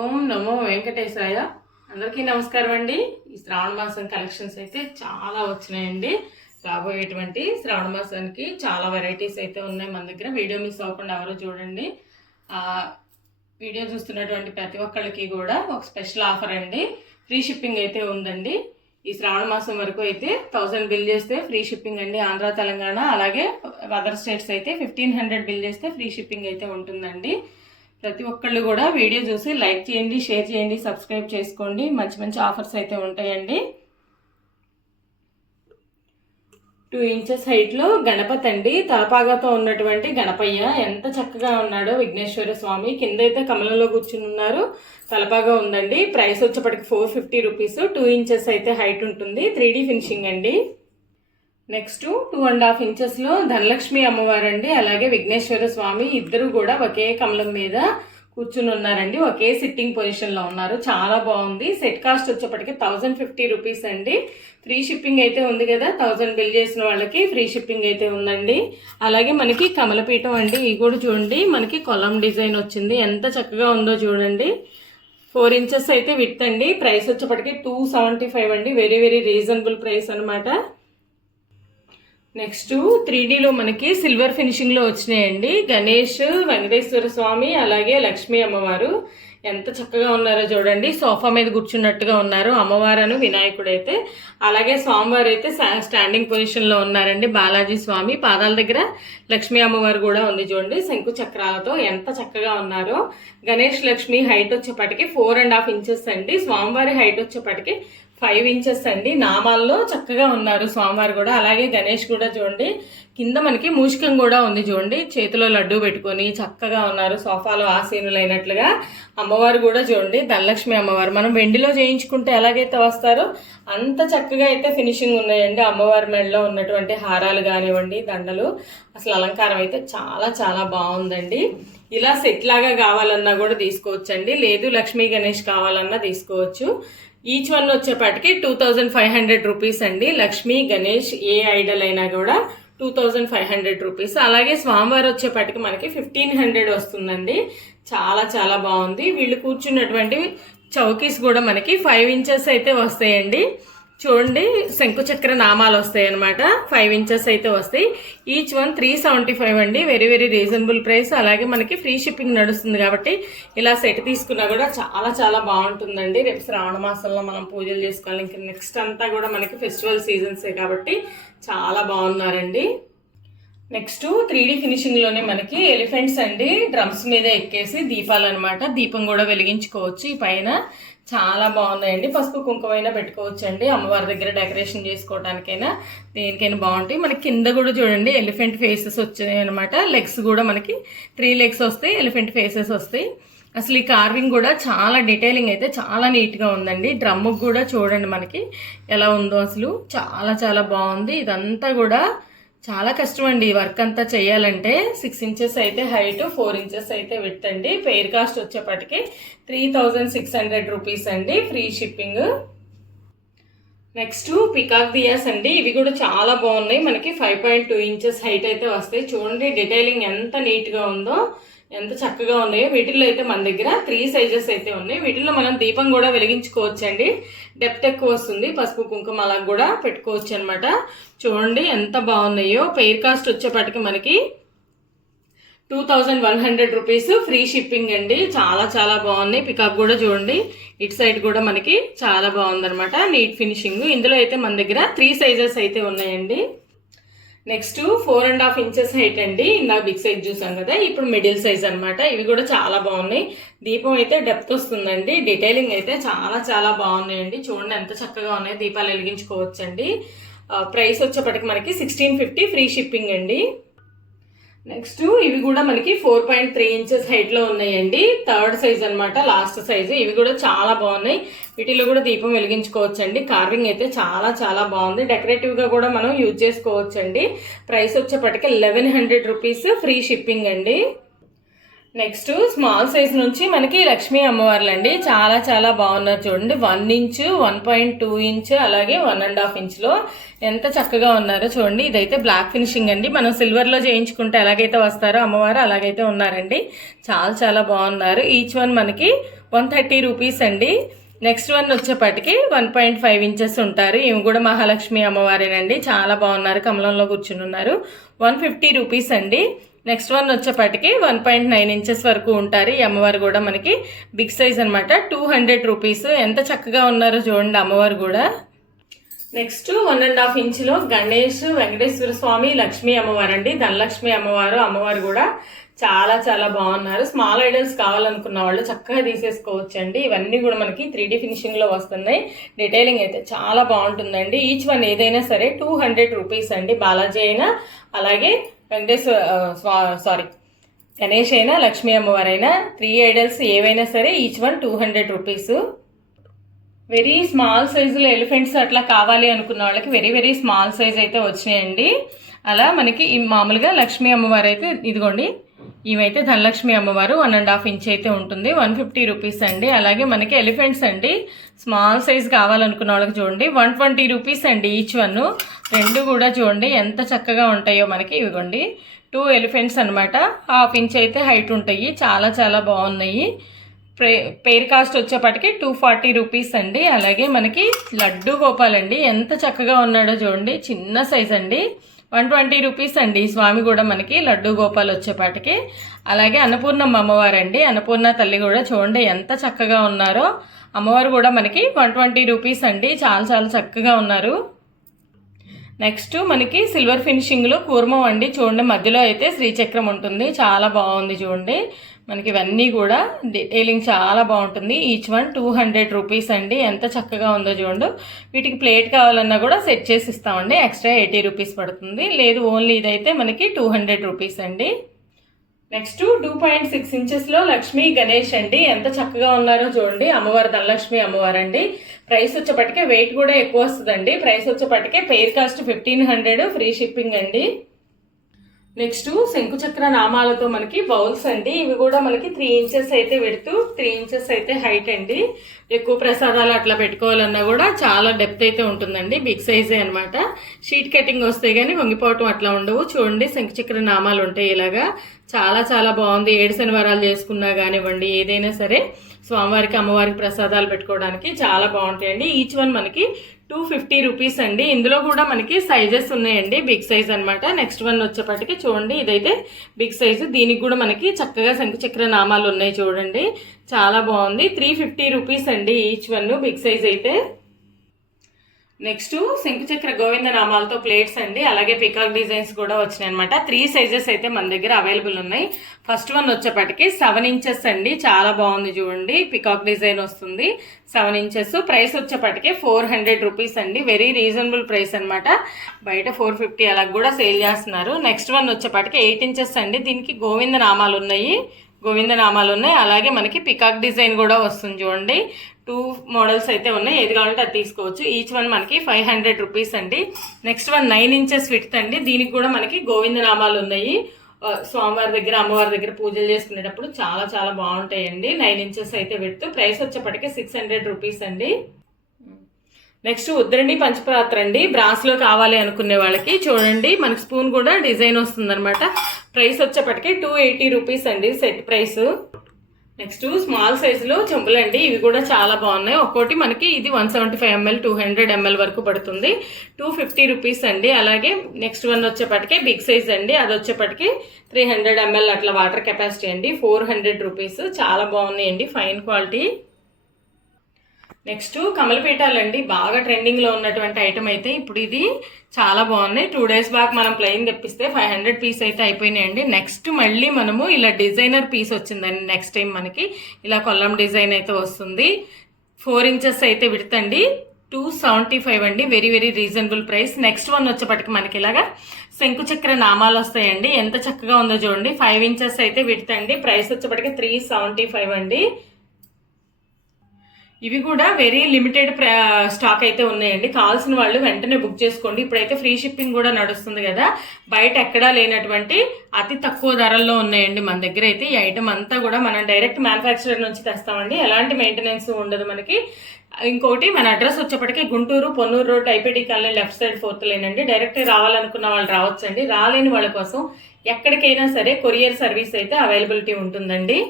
ఓం నమో వెంకటేశాయ. అందరికీ నమస్కారం అండి. ఈ శ్రావణ మాసం కలెక్షన్స్ అయితే చాలా వచ్చినాయండి. రాబోయేటువంటి శ్రావణ మాసానికి చాలా వెరైటీస్ అయితే ఉన్నాయి మన దగ్గర. వీడియో మిస్ అవ్వకుండా ఎవరో చూడండి. వీడియో చూస్తున్నటువంటి ప్రతి ఒక్కళ్ళకి కూడా ఒక స్పెషల్ ఆఫర్ అండి. ఫ్రీ షిప్పింగ్ అయితే ఉందండి. ఈ శ్రావణ మాసం వరకు అయితే 1000 బిల్ చేస్తే ఫ్రీ షిప్పింగ్ అండి. ఆంధ్ర, తెలంగాణ అలాగే అదర్ స్టేట్స్ అయితే 1500 బిల్ చేస్తే ఫ్రీ షిప్పింగ్ అయితే ఉంటుందండి. ప్రతి ఒక్కళ్ళు కూడా వీడియో చూసి లైక్ చేయండి, షేర్ చేయండి, సబ్స్క్రైబ్ చేసుకోండి. మంచి మంచి ఆఫర్స్ అయితే ఉంటాయండి. 2 ఇంచెస్ హైట్లో గణపతి అండి. తలపాగాతో ఉన్నటువంటి గణపయ్య ఎంత చక్కగా ఉన్నాడో విఘ్నేశ్వర స్వామి. కింద అయితే కమలంలో కూర్చుని ఉన్నారు. తలపాగా ఉందండి. ప్రైస్ వచ్చేప్పటికి 450 రూపీస్. 2 ఇంచెస్ అయితే హైట్ ఉంటుంది. 3D ఫినిషింగ్ అండి. నెక్స్ట్ 2.5 ఇంచెస్లో ధనలక్ష్మి అమ్మవారండి, అలాగే విఘ్నేశ్వర స్వామి ఇద్దరు కూడా ఒకే కమలం మీద కూర్చుని ఉన్నారండి. ఒకే సిట్టింగ్ పొజిషన్లో ఉన్నారు. చాలా బాగుంది. సెట్ కాస్ట్ వచ్చేప్పటికి 1050 రూపీస్ అండి. ఫ్రీ షిప్పింగ్ అయితే ఉంది కదా. 1000 బిల్ చేసిన వాళ్ళకి ఫ్రీ షిప్పింగ్ అయితే ఉందండి. అలాగే మనకి కమలపీఠం అండి. ఇది కూడా చూడండి, మనకి కొలం డిజైన్ వచ్చింది. ఎంత చక్కగా ఉందో చూడండి. 4 ఇంచెస్ అయితే విత్ అండి. ప్రైస్ వచ్చేప్పటికి 275 అండి. వెరీ వెరీ రీజనబుల్ ప్రైస్ అనమాట. నెక్స్ట్ 3Dలో మనకి సిల్వర్ ఫినిషింగ్లో వచ్చినాయండి. గణేష్, వెంకటేశ్వర స్వామి అలాగే లక్ష్మీ అమ్మవారు ఎంత చక్కగా ఉన్నారో చూడండి. సోఫా మీద కూర్చున్నట్టుగా ఉన్నారు అమ్మవారు, వినాయకుడు అయితే. అలాగే స్వామివారు అయితే స్టాండింగ్ పొజిషన్లో ఉన్నారండి. బాలాజీ స్వామి పాదాల దగ్గర లక్ష్మీ అమ్మవారు కూడా ఉంది చూడండి, శంకు చక్రాలతో ఎంత చక్కగా ఉన్నారో. గణేష్ లక్ష్మి హైట్ వచ్చేప్పటికి 4.5 ఇంచెస్ అండి. స్వామివారి హైట్ వచ్చేప్పటికి 5 ఇంచెస్ అండి. నామాల్లో చక్కగా ఉన్నారు స్వామివారు కూడా. అలాగే గణేష్ కూడా చూడండి, కింద మనకి మూషికం కూడా ఉంది చూడండి. చేతిలో లడ్డు పెట్టుకొని చక్కగా ఉన్నారు, సోఫాలో ఆసీనులైనట్లుగా. అమ్మవారు కూడా చూడండి, ధనలక్ష్మి అమ్మవారు. మనం వెండిలో చేయించుకుంటే ఎలాగైతే వస్తారో అంత చక్కగా అయితే ఫినిషింగ్ ఉన్నాయండి. అమ్మవారి మెడలో ఉన్నటువంటి హారాలు కానివ్వండి, దండలు, అసలు అలంకారం అయితే చాలా చాలా బాగుందండి. ఇలా సెట్ లాగా కావాలన్నా కూడా తీసుకోవచ్చండి. లేదు లక్ష్మీ గణేష్ కావాలన్నా తీసుకోవచ్చు. ఈచ్ వన్ వచ్చేపాటికి 2500 రూపీస్ అండి. లక్ష్మీ గణేష్ ఏ ఐడల్ అయినా కూడా 2500 రూపీస్. అలాగే స్వామివారు వచ్చేపాటికి మనకి 1500 వస్తుందండి. చాలా చాలా బాగుంది. వీళ్ళు కూర్చున్నటువంటి చౌకీస్ కూడా మనకి 5 ఇంచెస్ అయితే వస్తాయండి. చూడండి, శంకుచక్ర నామాలు వస్తాయి అనమాట. 5 ఇంచెస్ అయితే వస్తాయి. ఈచ్ వన్ 375 అండి. Very very reasonable price. అలాగే మనకి ఫ్రీ షిప్పింగ్ నడుస్తుంది కాబట్టి ఇలా సెట్ తీసుకున్నా కూడా చాలా చాలా బాగుంటుందండి. రేపు శ్రావణ మాసంలో మనం పూజలు చేసుకోవాలి. ఇంకా నెక్స్ట్ అంతా కూడా మనకి ఫెస్టివల్ సీజన్సే కాబట్టి చాలా బాగున్నారండి. నెక్స్ట్ 3D ఫినిషింగ్లోనే మనకి ఎలిఫెంట్స్ అండి. డ్రమ్స్ మీద ఎక్కేసి దీపాలు అనమాట. దీపం కూడా వెలిగించుకోవచ్చు. ఈ పైన చాలా బాగున్నాయండి. పసుపు కుంకుమైనా పెట్టుకోవచ్చు అండి. అమ్మవారి దగ్గర డెకరేషన్ చేసుకోవడానికైనా దేనికైనా బాగుంటాయి. మనకి కింద కూడా చూడండి ఎలిఫెంట్ ఫేసెస్ వచ్చాయి అనమాట. లెగ్స్ కూడా మనకి 3 లెగ్స్ వస్తాయి, ఎలిఫెంట్ ఫేసెస్ వస్తాయి. అసలు ఈ కార్వింగ్ కూడా చాలా డీటెయిలింగ్ అయితే చాలా నీట్గా ఉందండి. డ్రమ్ముకు కూడా చూడండి మనకి ఎలా ఉందో. అసలు చాలా చాలా బాగుంది. ఇదంతా కూడా చాలా కష్టం అండి ఈ వర్క్ అంతా చేయాలంటే. 6 ఇంచెస్ అయితే హైట్, 4 ఇంచెస్ అయితే విడ్త్ అండి. పెయిర్ కాస్ట్ వచ్చేప్పటికి 3600 రూపీస్ అండి. Free shipping. Next peacock diyas అండి. ఇవి కూడా చాలా బాగున్నాయి. మనకి 5.2 ఇంచెస్ హైట్ అయితే వస్తాయి. చూడండి డీటెయిలింగ్ ఎంత నీట్గా ఉందో, ఎంత చక్కగా ఉన్నాయో. వీటిల్లో అయితే మన దగ్గర 3 సైజెస్ అయితే ఉన్నాయి. వీటిల్లో మనం దీపం కూడా వెలిగించుకోవచ్చు అండి. డెప్త్ ఎక్కువ వస్తుంది. పసుపు కుంకుమ అలా కూడా పెట్టుకోవచ్చు అనమాట. చూడండి ఎంత బాగున్నాయో. పెయిర్ కాస్ట్ వచ్చేప్పటికి మనకి 2100 రూపీస్. ఫ్రీ షిప్పింగ్ అండి. చాలా చాలా బాగున్నాయి. పికాక్ కూడా చూడండి, ఇటు సైడ్ కూడా మనకి చాలా బాగుందనమాట. Neat finishing. ఇందులో అయితే మన దగ్గర 3 సైజెస్ అయితే ఉన్నాయండి. నెక్స్ట్ 4.5 ఇంచెస్ హైట్ అండి. ఇందాక బిగ్ సైజ్ చూసాం కదా, ఇప్పుడు మిడిల్ సైజ్ అనమాట. ఇవి కూడా చాలా బాగున్నాయి. దీపం అయితే డెప్త్ వస్తుందండి. డీటెయిలింగ్ అయితే చాలా చాలా బాగున్నాయండి. చూడండి ఎంత చక్కగా ఉన్నాయి. దీపాలు వెలిగించుకోవచ్చండి. ప్రైస్ వచ్చేప్పటికి మనకి 1650. ఫ్రీ షిప్పింగ్ అండి. నెక్స్ట్ ఇవి కూడా మనకి 4.3 ఇంచెస్ హైట్లో ఉన్నాయండి. 3rd సైజ్ అనమాట, లాస్ట్ సైజు. ఇవి కూడా చాలా బాగున్నాయి. వీటిలో కూడా దీపం వెలిగించుకోవచ్చండి. కార్వింగ్ అయితే చాలా చాలా బాగుంది. డెకరేటివ్గా కూడా మనం యూజ్ చేసుకోవచ్చండి. ప్రైస్ వచ్చేప్పటికి 1100 రూపీస్. ఫ్రీ షిప్పింగ్ అండి. నెక్స్ట్ స్మాల్ సైజ్ నుంచి మనకి లక్ష్మీ అమ్మవార్లు అండి. చాలా చాలా బాగున్నారు చూడండి. 1 ఇంచు, 1.2 ఇంచ్, అలాగే 1.5 ఇంచ్లో ఎంత చక్కగా ఉన్నారో చూడండి. ఇదైతే బ్లాక్ ఫినిషింగ్ అండి. మనం సిల్వర్లో చేయించుకుంటే ఎలాగైతే వస్తారో అమ్మవారు అలాగైతే ఉన్నారండి. చాలా చాలా బాగున్నారు. ఈచ్ వన్ మనకి 130 రూపీస్ అండి. నెక్స్ట్ వన్ వచ్చేపటికి 1.5 ఇంచెస్ ఉంటారు. ఇవి కూడా మహాలక్ష్మి అమ్మవారేనండి. చాలా బాగున్నారు, కమలంలో కూర్చుని ఉన్నారు. 150 రూపీస్ అండి. నెక్స్ట్ వన్ వచ్చేపటికి 1.9 ఇంచెస్ వరకు ఉంటారు. ఈ అమ్మవారు కూడా మనకి బిగ్ సైజ్ అనమాట. 200 రూపీస్. ఎంత చక్కగా ఉన్నారో చూడండి అమ్మవారు కూడా. నెక్స్ట్ 1.5 ఇంచులో గణేష్, వెంకటేశ్వర స్వామి, లక్ష్మీ అమ్మవారు అండి. ధనలక్ష్మి అమ్మవారు కూడా చాలా చాలా బాగున్నారు. స్మాల్ ఐడల్స్ కావాలనుకున్న వాళ్ళు చక్కగా తీసేసుకోవచ్చు అండి. ఇవన్నీ కూడా మనకి 3D ఫినిషింగ్ లో వస్తున్నాయి. డీటెయిలింగ్ అయితే చాలా బాగుంటుందండి. ఈచ్ వన్ ఏదైనా సరే 200 రూపీస్ అండి. బాలాజీ అయినా, అలాగే గణేష్ అయినా, లక్ష్మీ అమ్మవారైనా, 3 ఐడల్స్ ఏవైనా సరే each one 200 rupees. Very small సైజులో ఎలిఫెంట్స్ అట్లా కావాలి అనుకున్న వాళ్ళకి వెరీ వెరీ స్మాల్ సైజ్ అయితే వచ్చినాయండి. అలా మనకి మామూలుగా లక్ష్మీ అమ్మవారు అయితే ఇదిగోండి, ఇవైతే ధనలక్ష్మి అమ్మవారు 1.5 ఇంచ్ అయితే ఉంటుంది. 150 రూపీస్ అండి. అలాగే మనకి ఎలిఫెంట్స్ అండి, స్మాల్ సైజ్ కావాలనుకున్న వాళ్ళకి చూడండి 120 రూపీస్ అండి ఈచ్ వన్. రెండు కూడా చూడండి ఎంత చక్కగా ఉంటాయో మనకి. ఇవిగోండి 2 ఎలిఫెంట్స్ అనమాట. 1/2 ఇంచ్ అయితే హైట్ ఉంటాయి. చాలా చాలా బాగున్నాయి. పెయిర్ కాస్ట్ వచ్చేపటికి 240 రూపీస్ అండి. అలాగే మనకి లడ్డు గోపాల్ అండి, ఎంత చక్కగా ఉన్నాడో చూడండి, చిన్న సైజ్ అండి. 120 రూపీస్ అండి. స్వామి కూడా మనకి లడ్డు గోపాల్ వచ్చేపాటికి. అలాగే అన్నపూర్ణమ్మ అమ్మవారు అండి, అన్నపూర్ణ తల్లి కూడా చూడండి ఎంత చక్కగా ఉన్నారో. అమ్మవారు కూడా మనకి 120 రూపీస్ అండి. చాలా చాలా చక్కగా ఉన్నారు. నెక్స్ట్ మనకి సిల్వర్ ఫినిషింగ్లో కూర్మం అండి. చూడండి మధ్యలో అయితే శ్రీచక్రం ఉంటుంది. చాలా బాగుంది చూడండి. మనకి ఇవన్నీ కూడా డీటెయిలింగ్ చాలా బాగుంటుంది. ఈచ్ వన్ 200 రూపీస్ అండి. ఎంత చక్కగా ఉందో చూడండి. వీటికి ప్లేట్ కావాలన్నా కూడా సెట్ చేసి ఇస్తామండి. ఎక్స్ట్రా 80 రూపీస్ పడుతుంది. లేదు ఓన్లీ ఇదైతే మనకి 200 రూపీస్ అండి. నెక్స్ట్ 2.6 ఇంచెస్లో లక్ష్మీ గణేష్ అండి, ఎంత చక్కగా ఉన్నారో చూడండి. అమ్మవారు ధనలక్ష్మి అమ్మవారు అండి. ప్రైస్ వచ్చేపటికే వెయిట్ కూడా ఎక్కువ వస్తుందండి. ప్రైస్ వచ్చేపటికే పెయిర్ కాస్ట్ 1500, ఫ్రీ షిప్పింగ్ అండి. నెక్స్ట్ శంకుచక్ర నామాలతో మనకి బౌల్స్ అండి. ఇవి కూడా మనకి 3 ఇంచెస్ అయితే పెడుతూ 3 ఇంచెస్ అయితే హైట్ అండి. ఎక్కువ ప్రసాదాలు అట్లా పెట్టుకోవాలన్నా కూడా చాలా డెప్త్ అయితే ఉంటుందండి. బిగ్ సైజే అనమాట. షీట్ కటింగ్ వస్తాయి కానీ వంగిపోవటం అట్లా ఉండవు. చూడండి శంకుచక్ర నామాలు ఉంటాయి ఇలాగా. చాలా చాలా బాగుంది. 7 శనివారాలు చేసుకున్నా కానివ్వండి, ఏదైనా సరే స్వామివారికి అమ్మవారికి ప్రసాదాలు పెట్టుకోవడానికి చాలా బాగుంటాయండి. ఈచ్ వన్ మనకి 250 రూపీస్ అండి. ఇందులో కూడా మనకి సైజెస్ ఉన్నాయండి. బిగ్ సైజ్ అనమాట. నెక్స్ట్ వన్ వచ్చేపటికి చూడండి, ఇదైతే బిగ్ సైజు. దీనికి కూడా మనకి చక్కగా శంకుచక్ర నామాలు ఉన్నాయి చూడండి. చాలా బాగుంది. 350 రూపీస్ అండి ఈచ్ వన్, బిగ్ సైజ్ అయితే. నెక్స్ట్ శంకుచక్ర గోవింద నామాలతో ప్లేట్స్ అండి. అలాగే పికాక్ డిజైన్స్ కూడా వచ్చినాయి అనమాట. 3 సైజెస్ అయితే మన దగ్గర అవైలబుల్ ఉన్నాయి. ఫస్ట్ వన్ వచ్చేపటికి 7 ఇంచెస్ అండి. చాలా బాగుంది చూడండి. పికాక్ డిజైన్ వస్తుంది. 7 ఇంచెస్. ప్రైస్ వచ్చేపటికి 400 రూపీస్ అండి. వెరీ రీజనబుల్ ప్రైస్ అనమాట. బయట 450 అలా కూడా సేల్ చేస్తున్నారు. నెక్స్ట్ వన్ వచ్చేపటికి 8 ఇంచెస్ అండి. దీనికి గోవింద నామాలు ఉన్నాయి. అలాగే మనకి పికాక్ డిజైన్ కూడా వస్తుంది చూడండి. 2 మోడల్స్ అయితే ఉన్నాయి. ఏది కావాలంటే అది తీసుకోవచ్చు. ఈచ్ వన్ మనకి 500 రూపీస్ అండి. నెక్స్ట్ వన్ 9 ఇంచెస్ విడ్త్ అండి. దీనికి కూడా మనకి గోవింద నామాలు ఉన్నాయి. స్వామివారి దగ్గర అమ్మవారి దగ్గర పూజలు చేసుకునేటప్పుడు చాలా చాలా బాగుంటాయండి. 9 ఇంచెస్ అయితే విడ్త్. ప్రైస్ వచ్చేప్పటికే 600 రూపీస్ అండి. నెక్స్ట్ ఉద్దరండి పంచపాత్ర అండి. బ్రాస్లో కావాలి అనుకునే వాళ్ళకి చూడండి మనకి స్పూన్ కూడా డిజైన్ వస్తుంది అనమాట. ప్రైస్ వచ్చేప్పటికి 280 రూపీస్ అండి సెట్ ప్రైస్. నెక్స్ట్ స్మాల్ సైజులో చెంబులండి. ఇవి కూడా చాలా బాగున్నాయి. ఒక్కోటి మనకి ఇది 175 ml 200 ml వరకు పడుతుంది. 250 రూపీస్ అండి. అలాగే నెక్స్ట్ వన్ వచ్చేప్పటికే బిగ్ సైజ్ అండి. అది వచ్చేప్పటికి 300 ml అట్లా వాటర్ కెపాసిటీ అండి. 400 రూపీస్. చాలా బాగున్నాయండి, ఫైన్ క్వాలిటీ. నెక్స్ట్ కమలపీఠాలండి. బాగా ట్రెండింగ్లో ఉన్నటువంటి ఐటమ్ అయితే ఇప్పుడు ఇది చాలా బాగున్నాయి. 2 days బ్యాక్ మనం ప్లెయిన్ తెప్పిస్తే 500 పీస్ అయితే అయిపోయినాయండి. నెక్స్ట్ మళ్ళీ మనము ఇలా డిజైనర్ పీస్ వచ్చిందండి. నెక్స్ట్ టైం మనకి ఇలా కొల్లం డిజైన్ అయితే వస్తుంది. 4 ఇంచెస్ అయితే విడతండి. 275 అండి. Very very reasonable price. Next one వచ్చేపటికి మనకి ఇలాగా శంకుచక్ర నామాలు వస్తాయండి. ఎంత చక్కగా ఉందో చూడండి. 5 ఇంచెస్ అయితే విడతండి. ప్రైస్ వచ్చేపటికి 375 అండి. ఇవి కూడా వెరీ లిమిటెడ్ స్టాక్ అయితే ఉన్నాయండి. కావాల్సిన వాళ్ళు వెంటనే బుక్ చేసుకోండి. ఇప్పుడైతే ఫ్రీ షిప్పింగ్ కూడా నడుస్తుంది కదా. బయట ఎక్కడా లేనటువంటి అతి తక్కువ ధరల్లో ఉన్నాయండి మన దగ్గర అయితే. ఈ ఐటమ్ అంతా కూడా మనం డైరెక్ట్ మ్యానుఫ్యాక్చరర్ నుంచి తెస్తామండి. ఎలాంటి మెయింటెనెన్స్ ఉండదు మనకి. ఇంకోటి మన అడ్రస్ వచ్చేప్పటికి Guntur Ponnur road IPT colony left side 4th line అండి. డైరెక్ట్ రావాలనుకున్న వాళ్ళు రావచ్చండి. రాలేని వాళ్ళ కోసం ఎక్కడికైనా సరే కొరియర్ సర్వీస్ అయితే అవైలబిలిటీ ఉంటుందండి.